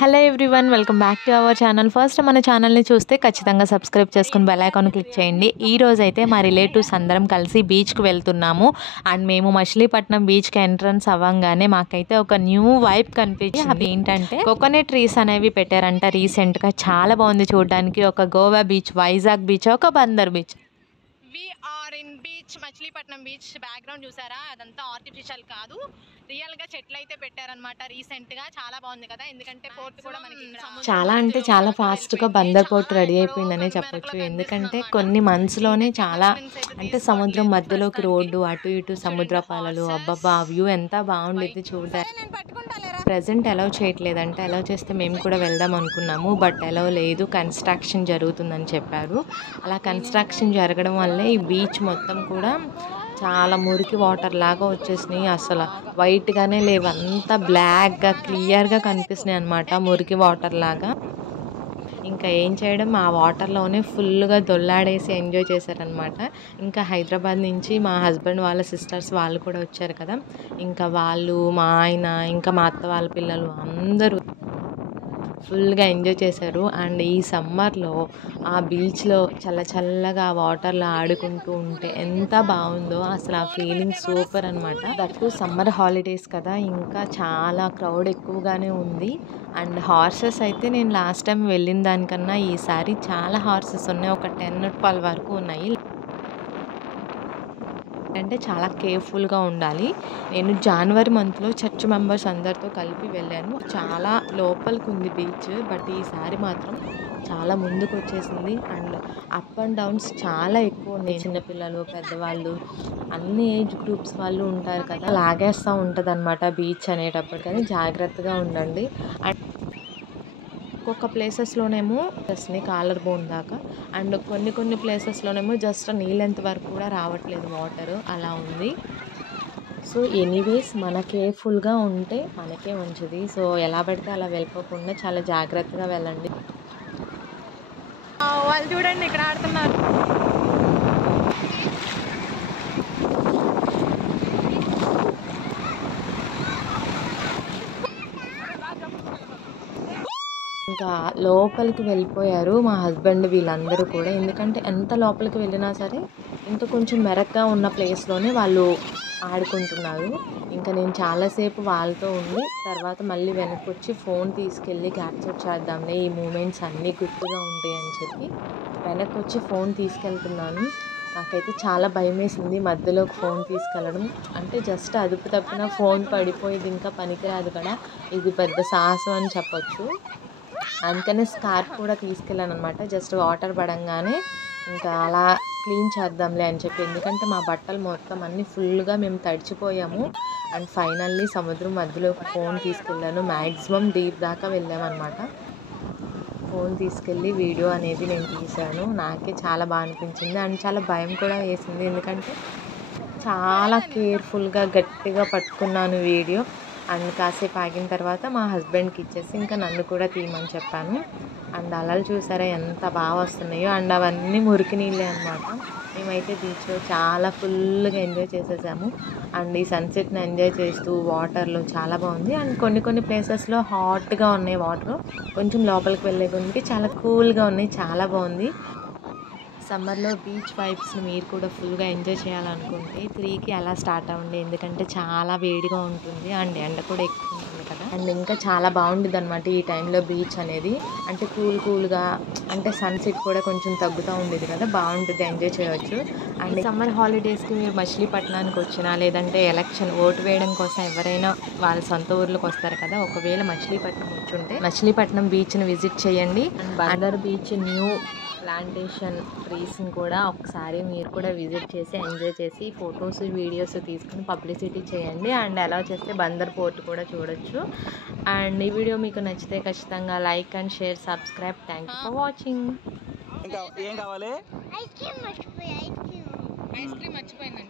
Hello everyone, welcome back to our channel. First మన ఛానల్ని చూస్తే ఖచ్చితంగా సబ్స్క్రైబ్ చేసుకుని బెల్ ఐకాన్ క్లిక్ చేయండి. ఈ రోజు అయితే మా రిలేటివ్స్ అందరం కలిసి బీచ్కి వెళ్తున్నాము. అండ్ మేము మచిలీపట్నం బీచ్కి ఎంట్రన్స్ అవ్వంగానే మాకైతే ఒక న్యూ వైబ్ కనిపించింది. అవి ఏంటంటే కోకోనట్ ట్రీస్ అనేవి పెట్టారంట రీసెంట్గా. చాలా బాగుంది చూడడానికి. ఒక గోవా బీచ్, వైజాగ్ బీచ్, ఒక Bandar beach. Machilipatnam beach background చూసారా, అదంతా ఆర్టిఫిషియల్ కాదు, రియల్ గా చెట్లు అయితే పెట్టారనమాట రీసెంట్ గా. చాలా బాగుంది కదా, ఎందుకంటే పోర్ట్ కూడా మనకి చాలా అంటే చాలా ఫాస్ట్ గా బందర్ పోర్ట్ రెడీ అయిపోయిందనే చెప్పొచ్చు. ఎందుకంటే కొన్ని మంత్స్ లోనే చాలా అంటే సముద్రం మధ్యలోకి రోడ్డు, అటు ఇటు సముద్ర పాలలు. అబ్బబ్బా, ఆ వ్యూ ఎంత బాగుండేది చూడడానికి. ప్రెజెంట్ అలౌ చేయట్లేదంటే, అలౌ చేస్తే మేము కూడా వెళ్దాం అనుకున్నాము, బట్ అలౌ లేదు, కన్స్ట్రక్షన్ జరుగుతుందని చెప్పారు. అలా కన్స్ట్రక్షన్ జరగడం వల్లే ఈ బీచ్ మొత్తం కూడా చాలా మురికి వాటర్ లాగా వచ్చేసినాయి. అసలు వైట్గానే లేవు, అంతా బ్లాక్గా క్లియర్గా కనిపిస్తున్నాయి అనమాట, మురికి వాటర్ లాగా. ఇంకా ఏం చేయడం, ఆ వాటర్లోనే ఫుల్గా దొల్లాడేసి ఎంజాయ్ చేశారనమాట. ఇంకా హైదరాబాద్ నుంచి మా హస్బెండ్ వాళ్ళ సిస్టర్స్ వాళ్ళు కూడా వచ్చారు కదా, ఇంకా వాళ్ళు, మా ఆయన, ఇంకా మా అత్త వాళ్ళ పిల్లలు అందరూ ఫుల్గా ఎంజాయ్ చేశారు. అండ్ ఈ సమ్మర్లో ఆ బీచ్లో చల్లగా వాటర్లో ఆడుకుంటూ ఉంటే ఎంత బాగుందో అసలు. ఆ ఫీలింగ్ సూపర్ అనమాట. దట్టు సమ్మర్ హాలిడేస్ కదా, ఇంకా చాలా క్రౌడ్ ఎక్కువగానే ఉంది. అండ్ హార్సెస్ అయితే నేను లాస్ట్ టైం వెళ్ళిన దానికన్నా ఈసారి చాలా హార్సెస్ ఉన్నాయి, ఒక 10-12 వరకు ఉన్నాయి. అంటే చాలా కేర్ఫుల్గా ఉండాలి. నేను జనవరి మంత్లో చర్చ్ మెంబర్స్ అందరితో కలిపి వెళ్ళాను. చాలా లోపలికి ఉంది బీచ్, బట్ ఈసారి మాత్రం చాలా ముందుకు వచ్చేసింది. అండ్ అప్ అండ్ డౌన్స్ చాలా ఎక్కువ ఉన్నాయి. చిన్నపిల్లలు, పెద్దవాళ్ళు, అన్ని ఏజ్ గ్రూప్స్ వాళ్ళు ఉంటారు కదా, లాగేస్తూ ఉంటుంది అనమాట బీచ్ అనేటప్పుడు. కానీ జాగ్రత్తగా ఉండండి. అండ్ ఒక్కొక్క ప్లేసెస్లోనేమో జస్ట్ కాలర్ బోన్ దాకా, అండ్ కొన్ని ప్లేసెస్లోనేమో జస్ట్ నీళ్ళెంత వరకు కూడా రావట్లేదు వాటర్, అలా ఉంది. సో ఎనీవేస్ మన కేర్ఫుల్గా ఉంటే మనకే మంచిది. సో ఎలా పడితే అలా వెళ్ళిపోకుండా చాలా జాగ్రత్తగా వెళ్ళండి. వాళ్ళు చూడండి ఇక్కడ ఆడుతున్నారు. ఇంకా లోపలికి వెళ్ళిపోయారు మా హస్బెండ్ వీళ్ళందరూ కూడా. ఎందుకంటే ఎంత లోపలికి వెళ్ళినా సరే ఇంకా కొంచెం మెరగ్గా ఉన్న ప్లేస్లోనే వాళ్ళు ఆడుకుంటున్నారు. ఇంకా నేను చాలాసేపు వాళ్ళతో ఉండి తర్వాత మళ్ళీ వెనక్కి వచ్చి ఫోన్ తీసుకెళ్ళి క్యాప్చర్ చేద్దాంలే, ఈ మూమెంట్స్ అన్నీ గుర్తుగా ఉంటాయి అని చెప్పి వెనక్కి వచ్చి ఫోన్ తీసుకెళ్తున్నాను. నాకైతే చాలా భయం వేసింది మధ్యలోకి ఫోన్ తీసుకెళ్ళడం. అంటే జస్ట్ అదుపు తప్పిన ఫోన్ పడిపోయేది, ఇంకా పనికిరాదు కదా, ఇది పెద్ద సాహసం అని చెప్పొచ్చు. అందుకనే స్కార్ఫ్ కూడా తీసుకెళ్ళాను అనమాట. జస్ట్ వాటర్ పడంగానే ఇంకా అలా క్లీన్ చేద్దాంలే అని చెప్పి. ఎందుకంటే మా బట్టలు మొత్తం అన్నీ ఫుల్గా మేము తడిచిపోయాము. అండ్ ఫైనల్లీ సముద్రం మధ్యలో ఫోన్ తీసుకెళ్ళాను. మ్యాక్సిమం డీప్ దాకా వెళ్ళామన్నమాట. ఫోన్ తీసుకెళ్ళి వీడియో అనేది నేను తీశాను. నాకే చాలా బాగా అనిపించింది అండ్ చాలా భయం కూడా వేసింది. ఎందుకంటే చాలా కేర్ఫుల్గా గట్టిగా పట్టుకున్నాను వీడియో. అండ్ కాసేపు ఆగిన తర్వాత మా హస్బెండ్కి ఇచ్చేసి ఇంకా నన్ను కూడా తీయమని చెప్పాను. అండ్ అలలు చూసారా ఎంత బాగా వస్తున్నాయో. అండ్ అవన్నీ మురికి నీళ్ళే అనమాట. మేమైతే బీచ్లో చాలా ఫుల్గా ఎంజాయ్ చేసేసాము. అండ్ ఈ సన్సెట్ని ఎంజాయ్ చేస్తూ వాటర్లో చాలా బాగుంది. అండ్ కొన్ని ప్లేసెస్లో హాట్గా ఉన్నాయి వాటర్, కొంచెం లోపలికి వెళ్ళే కొద్దికి చాలా కూల్గా ఉన్నాయి, చాలా బాగుంది. సమ్మర్లో బీచ్ వైబ్స్ని మీరు కూడా ఫుల్గా ఎంజాయ్ చేయాలనుకుంటే 3కి అలా స్టార్ట్ అవ్వండి. ఎందుకంటే చాలా వేడిగా ఉంటుంది అండ్ ఎండ కూడా ఎక్కువ ఉంటుంది కదా. అండ్ ఇంకా చాలా బాగుంటుంది అనమాట ఈ టైంలో బీచ్ అనేది. అంటే కూల్గా, అంటే సన్సెట్ కూడా కొంచెం తగ్గుతూ ఉండేది కదా, బాగుంటుంది, ఎంజాయ్ చేయవచ్చు. అండ్ సమ్మర్ హాలిడేస్కి మీరు మచిలీపట్నానికి వచ్చినా, లేదంటే ఎలక్షన్ ఓటు వేయడం కోసం ఎవరైనా వాళ్ళ సొంత ఊర్లకు వస్తారు కదా, ఒకవేళ మచిలీపట్నం వచ్చుంటే మచిలీపట్నం బీచ్ని విజిట్ చేయండి. And Bandar beach new plantation ట్రీస్ని కూడా ఒకసారి మీరు కూడా విజిట్ చేసి ఎంజాయ్ చేసి ఫొటోస్, వీడియోస్ తీసుకుని పబ్లిసిటీ చేయండి. అండ్ అలా చేస్తే బందర్ పోర్ట్ కూడా చూడొచ్చు. అండ్ ఈ వీడియో మీకు నచ్చితే ఖచ్చితంగా like and share, subscribe. Thank you for watching. ఏం కావాలి? ఐస్ క్రీమ్ మర్చిపోయాను.